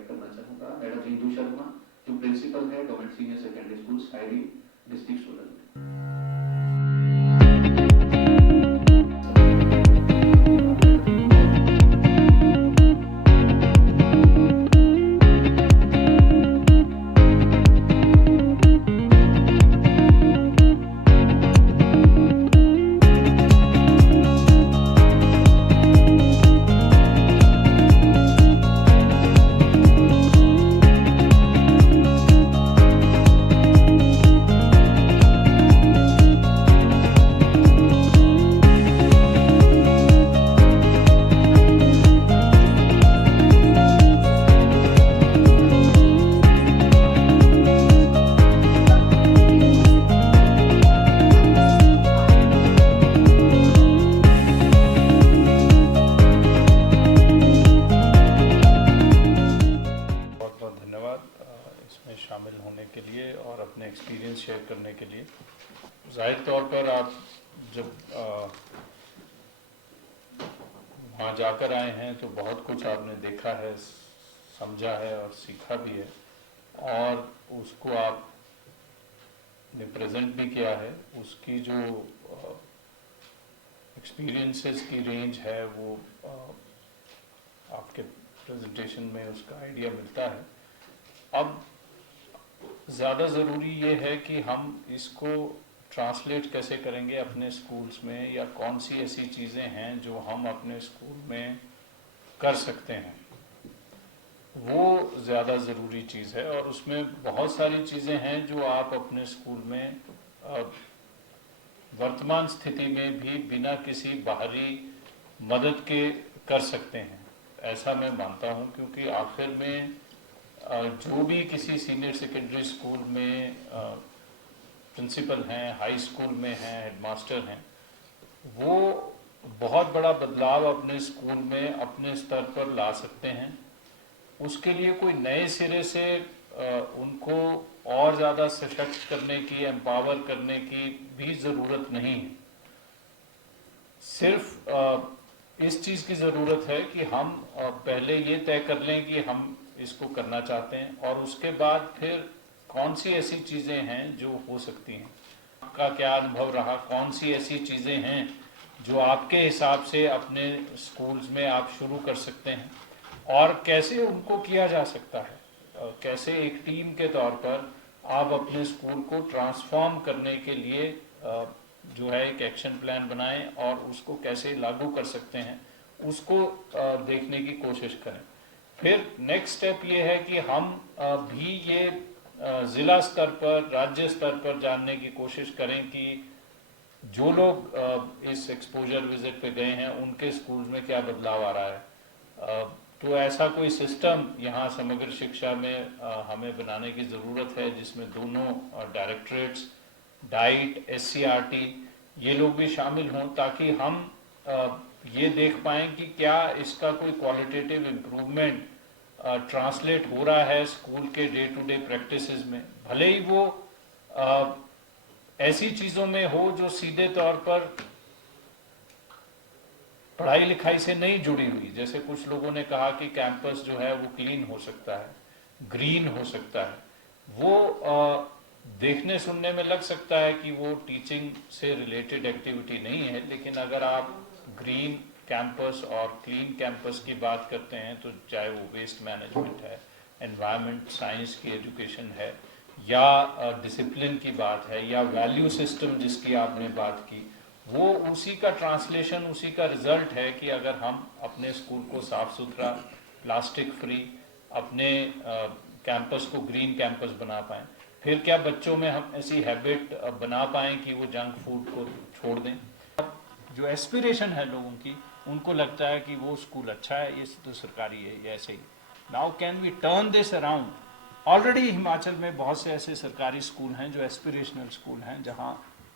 Invite करना चाहूँगा madam Indu Sharma, जो प्रिंसिपल है government senior secondary school Sairi, district Solan. इसमें शामिल होने के लिए और अपने एक्सपीरियंस शेयर करने के लिए। ज़ाहिर तौर पर आप जब वहाँ जाकर आए हैं तो बहुत कुछ आपने देखा है, समझा है और सीखा भी है, और उसको आपने प्रेजेंट भी किया है। उसकी जो एक्सपीरियंसेस की रेंज है वो आपके प्रेजेंटेशन में उसका आइडिया मिलता है। अब ज़्यादा ज़रूरी ये है कि हम इसको ट्रांसलेट कैसे करेंगे अपने स्कूल्स में, या कौन सी ऐसी चीज़ें हैं जो हम अपने स्कूल में कर सकते हैं, वो ज़्यादा ज़रूरी चीज़ है। और उसमें बहुत सारी चीज़ें हैं जो आप अपने स्कूल में वर्तमान स्थिति में भी बिना किसी बाहरी मदद के कर सकते हैं, ऐसा मैं मानता हूँ। क्योंकि आखिर में जो भी किसी सीनियर सेकेंडरी स्कूल में प्रिंसिपल हैं, हाई स्कूल में हैं, हेडमास्टर हैं, वो बहुत बड़ा बदलाव अपने स्कूल में अपने स्तर पर ला सकते हैं। उसके लिए कोई नए सिरे से उनको और ज़्यादा सशक्त करने की, एम्पावर करने की भी ज़रूरत नहीं है। सिर्फ इस चीज़ की ज़रूरत है कि हम पहले ये तय कर लें कि हम इसको करना चाहते हैं, और उसके बाद फिर कौन सी ऐसी चीज़ें हैं जो हो सकती हैं। आपका क्या अनुभव रहा, कौन सी ऐसी चीज़ें हैं जो आपके हिसाब से अपने स्कूल्स में आप शुरू कर सकते हैं, और कैसे उनको किया जा सकता है, कैसे एक टीम के तौर पर आप अपने स्कूल को ट्रांसफॉर्म करने के लिए जो है एक एक्शन प्लान बनाएं और उसको कैसे लागू कर सकते हैं, उसको देखने की कोशिश करें। फिर नेक्स्ट स्टेप ये है कि हम भी ये ज़िला स्तर पर, राज्य स्तर पर जानने की कोशिश करें कि जो लोग इस एक्सपोजर विजिट पे गए हैं उनके स्कूल्स में क्या बदलाव आ रहा है। तो ऐसा कोई सिस्टम यहाँ समग्र शिक्षा में हमें बनाने की ज़रूरत है, जिसमें दोनों डायरेक्टरेट्स, डाइट, SCRT, ये लोग भी शामिल हों, ताकि हम ये देख पाएँ कि क्या इसका कोई क्वालिटेटिव इम्प्रूवमेंट ट्रांसलेट हो रहा है स्कूल के डे टू डे प्रैक्टिसेस में। भले ही वो ऐसी चीज़ों में हो जो सीधे तौर पर पढ़ाई लिखाई से नहीं जुड़ी हुई। जैसे कुछ लोगों ने कहा कि कैंपस जो है वो क्लीन हो सकता है, ग्रीन हो सकता है। वो देखने सुनने में लग सकता है कि वो टीचिंग से रिलेटेड एक्टिविटी नहीं है, लेकिन अगर आप ग्रीन कैंपस और क्लीन कैंपस की बात करते हैं तो चाहे वो वेस्ट मैनेजमेंट है, एनवायरनमेंट साइंस की एजुकेशन है, या डिसिप्लिन की बात है, या वैल्यू सिस्टम जिसकी आपने बात की, वो उसी का ट्रांसलेशन, उसी का रिजल्ट है कि अगर हम अपने स्कूल को साफ सुथरा, प्लास्टिक फ्री, अपने कैंपस को ग्रीन कैंपस बना पाएँ, फिर क्या बच्चों में हम ऐसी हैबिट बना पाएँ कि वो जंक फूड को छोड़ दें। जो एस्पिरेशन है लोगों की, उनको लगता है कि वो स्कूल अच्छा है, ये तो सरकारी है, ये ऐसे ही। Now can we turn this around. Already Himachal में बहुत से ऐसे सरकारी स्कूल हैं जो एस्पिरेशनल स्कूल हैं, जहाँ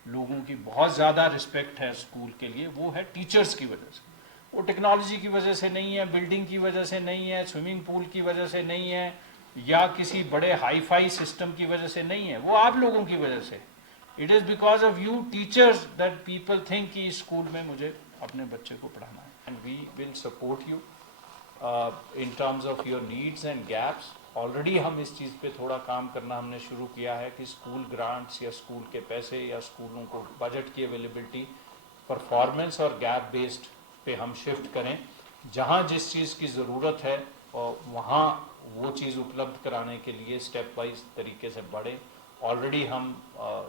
लोगों की बहुत ज़्यादा रिस्पेक्ट है स्कूल के लिए। वो है टीचर्स की वजह से, वो टेक्नोलॉजी की वजह से नहीं है, बिल्डिंग की वजह से नहीं है, स्विमिंग पूल की वजह से नहीं है, या किसी बड़े हाई फाई सिस्टम की वजह से नहीं है, वो आप लोगों की वजह से। It is because of you teachers that people think कि स्कूल में मुझे अपने बच्चे को पढ़ाना है, and we will support you in terms of your needs and gaps. Already हम इस चीज़ पे थोड़ा काम करना हमने शुरू किया है कि स्कूल ग्रांट्स या स्कूल के पैसे या स्कूलों को बजट की अवेलेबिलिटी परफॉर्मेंस और गैप बेस्ड पे हम शिफ्ट करें। जहाँ जिस चीज़ की ज़रूरत है और वहाँ वो चीज़ उपलब्ध कराने के लिए स्टेप वाइज तरीके से बढ़े। ऑलरेडी हम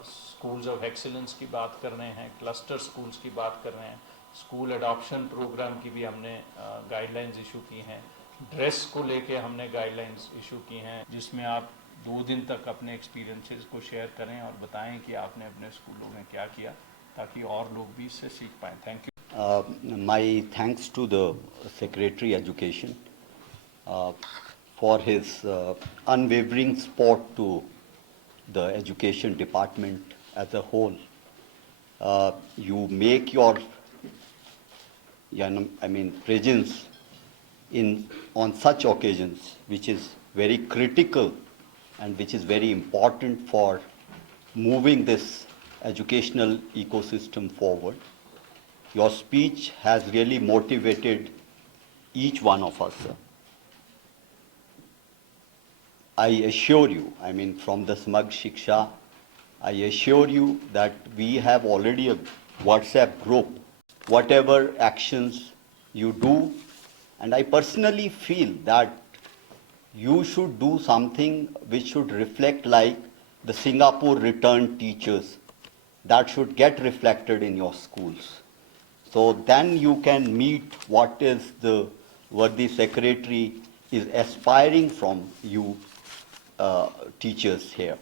स्कूल्स ऑफ एक्सीलेंस की बात कर रहे हैं, क्लस्टर स्कूल्स की बात कर रहे हैं, स्कूल एडॉप्शन प्रोग्राम की भी हमने गाइडलाइंस इशू की हैं, ड्रेस को लेके हमने गाइडलाइंस इशू की हैं, जिसमें आप 2 दिन तक अपने एक्सपीरियंसेस को शेयर करें और बताएं कि आपने अपने स्कूलों में क्या किया, ताकि और लोग भी इससे सीख पाएँ। Thank you. My thanks to the Secretary Education for his unwavering support to the Education Department as a whole. You make your presence on such occasions, which is very critical and which is very important for moving this educational ecosystem forward. Your speech has really motivated each one of us, sir. I assure you, from the Smag Shiksha, I assure you that we have already a WhatsApp group. Whatever actions you do, and I personally feel that you should do something which should reflect like the Singapore returned teachers. That should get reflected in your schools. So then you can meet what is the worthy secretary is aspiring from you teachers here.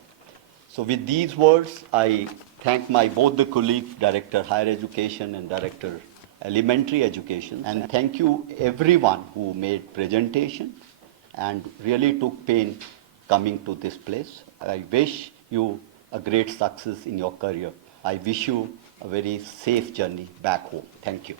So with these words, I thank my both the colleagues, Director Higher Education and Director Elementary Education, and thank you everyone who made presentation and really took pain coming to this place. I wish you a great success in your career. I wish you a very safe journey back home. Thank you.